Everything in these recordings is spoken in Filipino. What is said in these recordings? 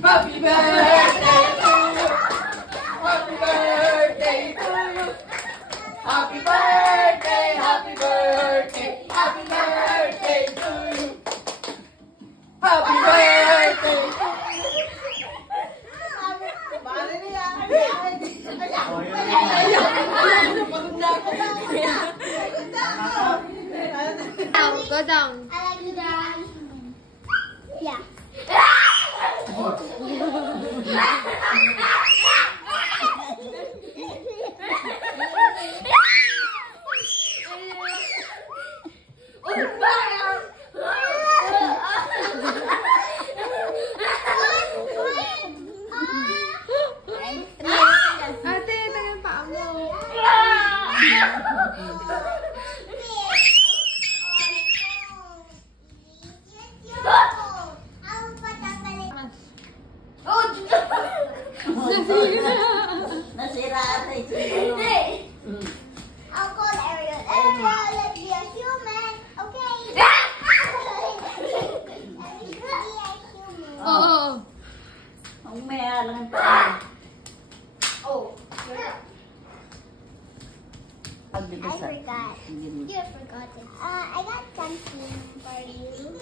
Happy birthday to you. Happy birthday to you. Happy birthday, happy birthday, happy birthday to you. Happy birthday. Go down. I like you down. Yeah. Ate, tagal pa mo. Nasira ata yung I'll call Ariel. Ariel, let's be a human. Okay. Let's be a human. Oo. Ang may alangan pa. Oh. I Pagbibisan. forgot. Hindi. You forgot it. I got something for you. It's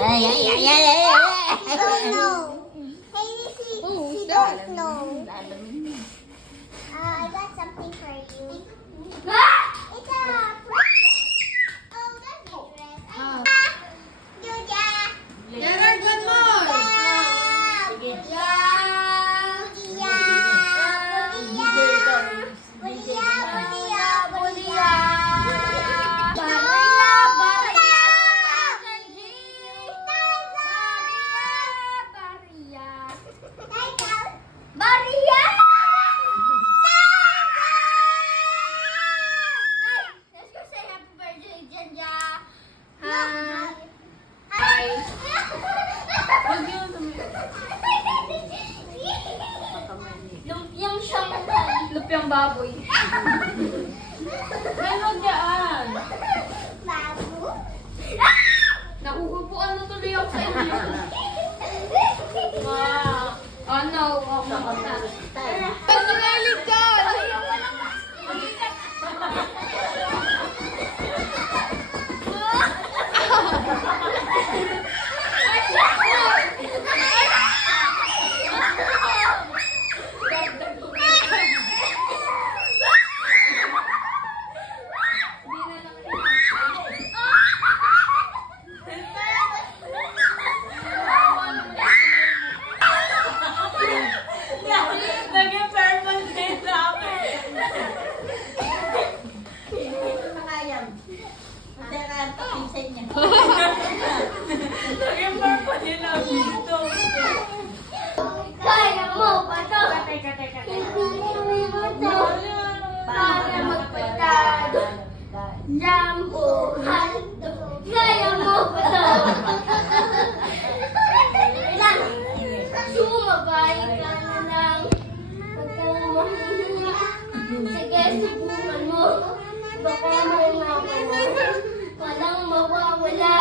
Ay, ay, ay, ay, ay, ay. I don't know. Hey, she don't know. I got something for you. It's a princess. Oh, that's a dress. Julia. Gerard, good mo. Lumpiang baboy. Meron dyan. Babu. Nakukupuan na tuloy ako sa inyo. Oh no. Oh, na. Ba't sumalit dyan? Naging purple din sa akin. Naging purple din ang dito. Kaya mo pa to. Teka. Hindi mo to. Para magpatado. Jumbo. Kaya mo pa to. Ilan? Sumabay ka na lang. Huwag kang mahihila. Sige, subukan mo. Baka mawawala. Walang mawawala.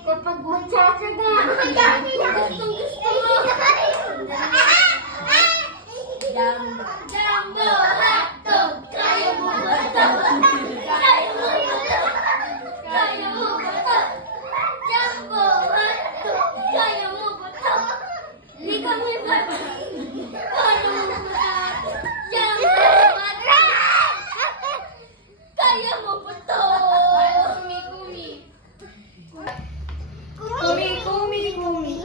Kapag magsasaga. Gustong gusto mo. Jumbo hotdog. Kaya mo ba to? Kaya mo ba to? Kaya mo ba to? Jumbo hotdog. Kaya mo ba to? Liga mo yung bato. Kaya mo ba to? Jumbo hotdog. Kaya mo ba to? Kumi. Kumi.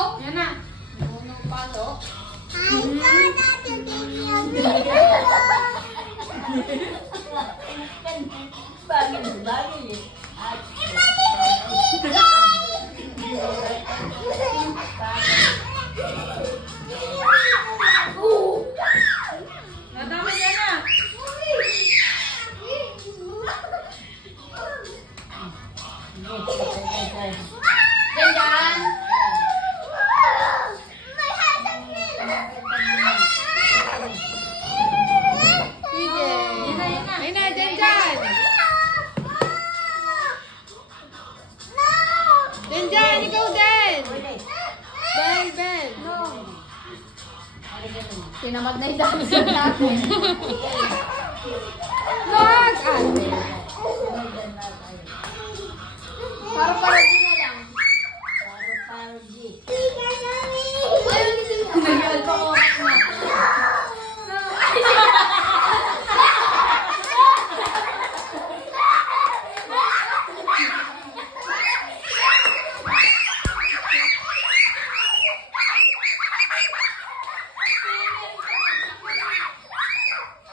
Yan na. Unong pasok. Bagay. Nadami yan na. Ganyan. Sige. Yan na. Ay na, dyan, dyan. Dyan, dyan. Ikaw din. Bell, bell. Pinamag na yung dami sa natin. Wag, ate. Para-para din na lang. Paro-paro, G.